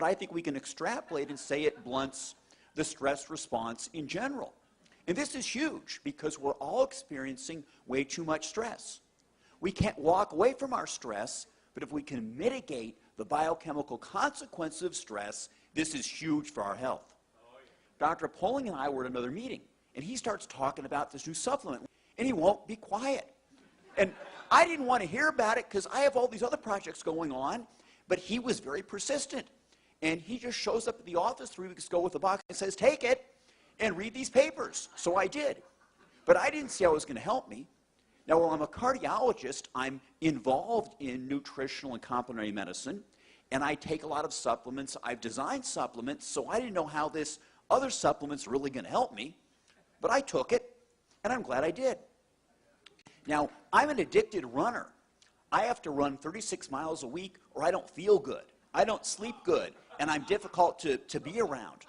but I think we can extrapolate and say it blunts the stress response in general. And this is huge because we're all experiencing way too much stress. We can't walk away from our stress, but if we can mitigate the biochemical consequences of stress, this is huge for our health. Dr. Poling and I were at another meeting, and he starts talking about this new supplement, and he won't be quiet. And I didn't want to hear about it because I have all these other projects going on, but he was very persistent. And he just shows up at the office 3 weeks ago with a box and says, take it and read these papers. So I did. But I didn't see how it was going to help me. Now, while I'm a cardiologist, I'm involved in nutritional and complementary medicine, and I take a lot of supplements. I've designed supplements, so I didn't know how this other supplement's really going to help me. But I took it, and I'm glad I did. Now, I'm an addicted runner. I have to run 36 miles a week or I don't feel good. I don't sleep good, and I'm difficult to be around.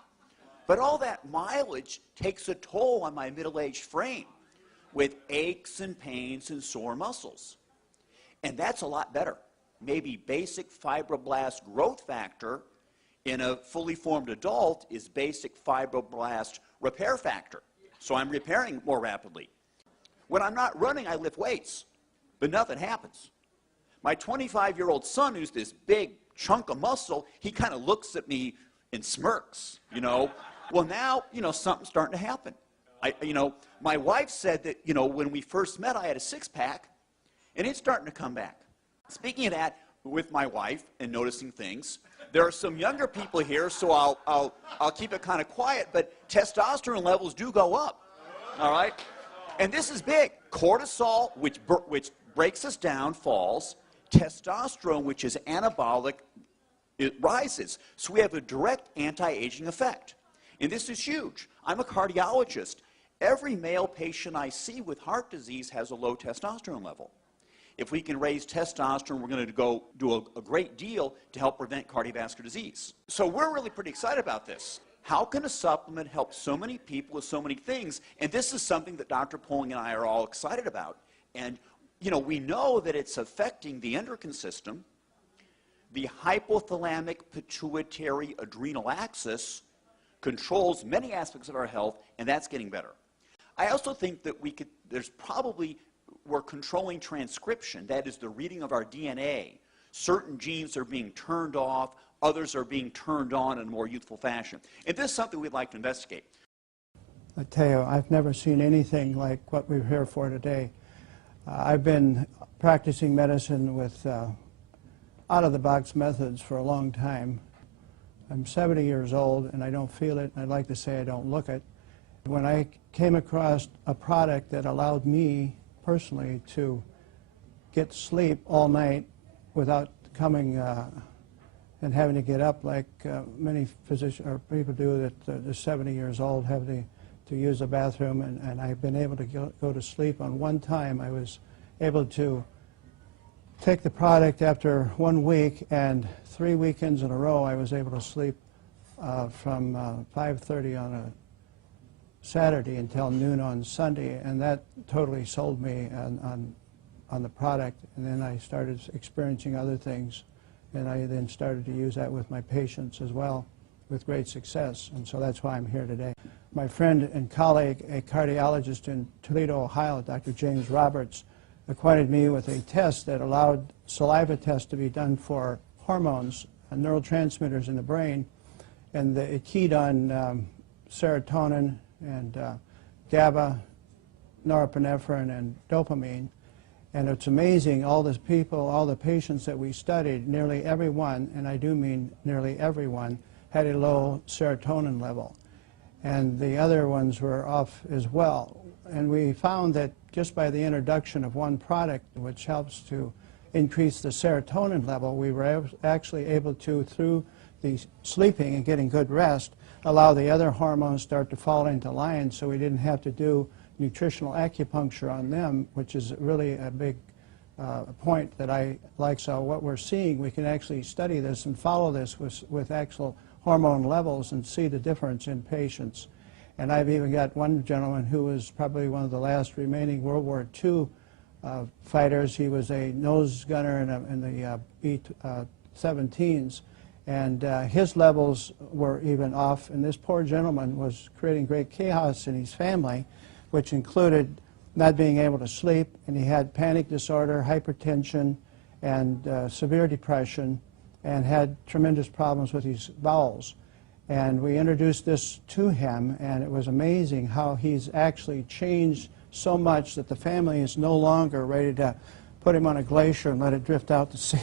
But all that mileage takes a toll on my middle-aged frame with aches and pains and sore muscles. And that's a lot better. Maybe basic fibroblast growth factor in a fully formed adult is basic fibroblast repair factor. So I'm repairing more rapidly. When I'm not running, I lift weights, but nothing happens. My 25-year-old son, who's this big chunk of muscle, he kind of looks at me and smirks, you know. Well, now, you know, something's starting to happen. My wife said that, you know, when we first met, I had a six-pack, and it's starting to come back. Speaking of that, with my wife and noticing things, there are some younger people here, so I'll keep it kind of quiet, but testosterone levels do go up, all right? And this is big. Cortisol, which breaks us down, falls. Testosterone, which is anabolic, it rises. So we have a direct anti-aging effect. And this is huge. I'm a cardiologist. Every male patient I see with heart disease has a low testosterone level. If we can raise testosterone, we're going to go do a great deal to help prevent cardiovascular disease. So we're really pretty excited about this. How can a supplement help so many people with so many things? And this is something that Dr. Poling and I are all excited about. And, you know, we know that it's affecting the endocrine system, the hypothalamic pituitary adrenal axis controls many aspects of our health, and that's getting better. I also think that we're controlling transcription, that is the reading of our DNA. Certain genes are being turned off, others are being turned on in a more youthful fashion. And this is something we'd like to investigate. I tell you, I've never seen anything like what we're here for today. I've been practicing medicine with out-of-the-box methods for a long time. I'm 70 years old and I don't feel it, and I'd like to say I don't look it. When I came across a product that allowed me personally to get sleep all night without coming and having to get up like many physicians or people do that are 70 years old, have to use a bathroom, and I've been able to go to sleep. On one time I was able to take the product after 1 week, and 3 weekends in a row I was able to sleep from 5:30 on a Saturday until noon on Sunday, and that totally sold me on the product. And then I started experiencing other things, and I then started to use that with my patients as well with great success, and so that's why I'm here today. My friend and colleague, a cardiologist in Toledo, Ohio, Dr. James Roberts, acquainted me with a test that allowed saliva tests to be done for hormones and neurotransmitters in the brain, and it keyed on serotonin and GABA, norepinephrine, and dopamine. And it's amazing, all these people, all the patients that we studied, nearly everyone, and I do mean nearly everyone, had a low serotonin level. And the other ones were off as well. And we found that just by the introduction of one product, which helps to increase the serotonin level, we were actually able to, through the sleeping and getting good rest, allow the other hormones start to fall into line, so we didn't have to do nutritional acupuncture on them, which is really a big point that I like. So what we're seeing, we can actually study this and follow this with actual hormone levels and see the difference in patients. And I've even got one gentleman who was probably one of the last remaining World War II fighters. He was a nose gunner in the B-17s, And his levels were even off, and this poor gentleman was creating great chaos in his family, which included not being able to sleep, and he had panic disorder, hypertension, and severe depression, and had tremendous problems with his bowels. And we introduced this to him, and it was amazing how he's actually changed so much that the family is no longer ready to put him on a glacier and let it drift out to sea.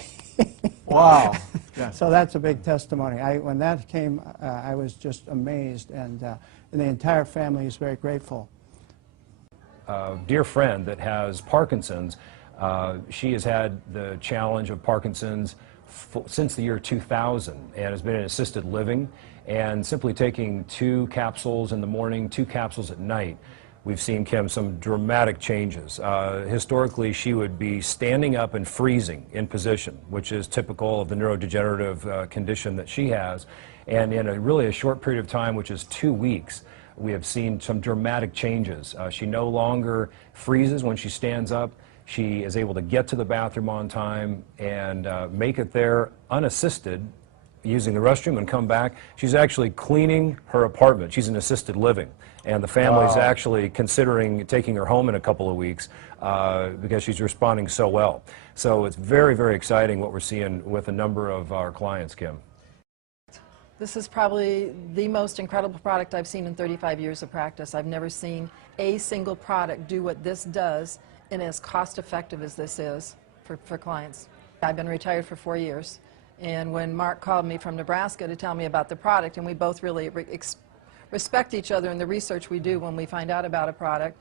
Wow. Yeah. So that's a big testimony. When that came, I was just amazed, and the entire family is very grateful. A dear friend that has Parkinson's, she has had the challenge of Parkinson's since the year 2000 and has been in assisted living, and simply taking 2 capsules in the morning, 2 capsules at night, we've seen, Kim, some dramatic changes. Historically, she would be standing up and freezing in position, which is typical of the neurodegenerative condition that she has, and in really a short period of time, which is 2 weeks, we have seen some dramatic changes. She no longer freezes when she stands up. She is able to get to the bathroom on time and make it there unassisted, using the restroom, and come back. She's actually cleaning her apartment. She's in assisted living, and the family's actually considering taking her home in a couple of weeks because she's responding so well. So it's very, very exciting what we're seeing with a number of our clients, Kim. This is probably the most incredible product I've seen in 35 years of practice. I've never seen a single product do what this does and as cost-effective as this is for clients. I've been retired for 4 years, and when Mark called me from Nebraska to tell me about the product, and we both really respect each other in the research we do when we find out about a product,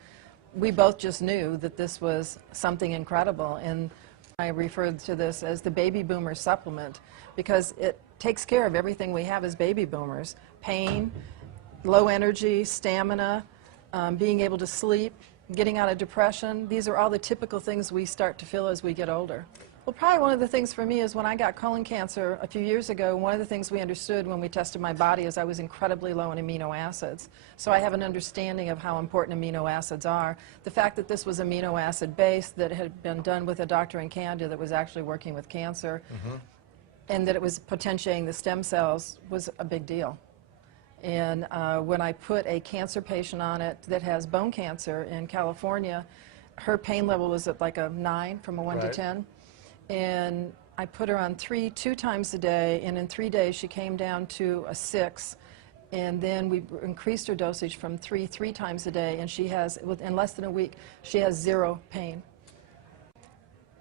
we both just knew that this was something incredible. And I referred to this as the baby boomer supplement because it takes care of everything we have as baby boomers: pain, low energy, stamina, being able to sleep, getting out of depression. These are all the typical things we start to feel as we get older. Well, probably one of the things for me is when I got colon cancer a few years ago, one of the things we understood when we tested my body is I was incredibly low in amino acids. So I have an understanding of how important amino acids are. The fact that this was amino acid based, that had been done with a doctor in Canada that was actually working with cancer, and that it was potentiating the stem cells was a big deal. And when I put a cancer patient on it that has bone cancer in California, her pain level was at like a 9 from a 1 to 10. And I put her on 2 times a day, and in 3 days she came down to a 6. And then we increased her dosage from 3 times a day, and she has, in less than a week, she has 0 pain.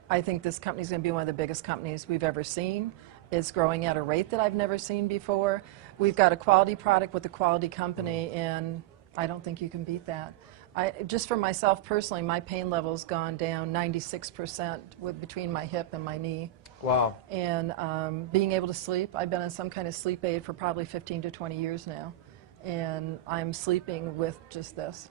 I think this company is going to be one of the biggest companies we've ever seen. It's growing at a rate that I've never seen before. We've got a quality product with a quality company, and I don't think you can beat that. Just for myself personally, my pain level's gone down 96% between my hip and my knee. Wow. And being able to sleep, I've been on some kind of sleep aid for probably 15 to 20 years now, and I'm sleeping with just this.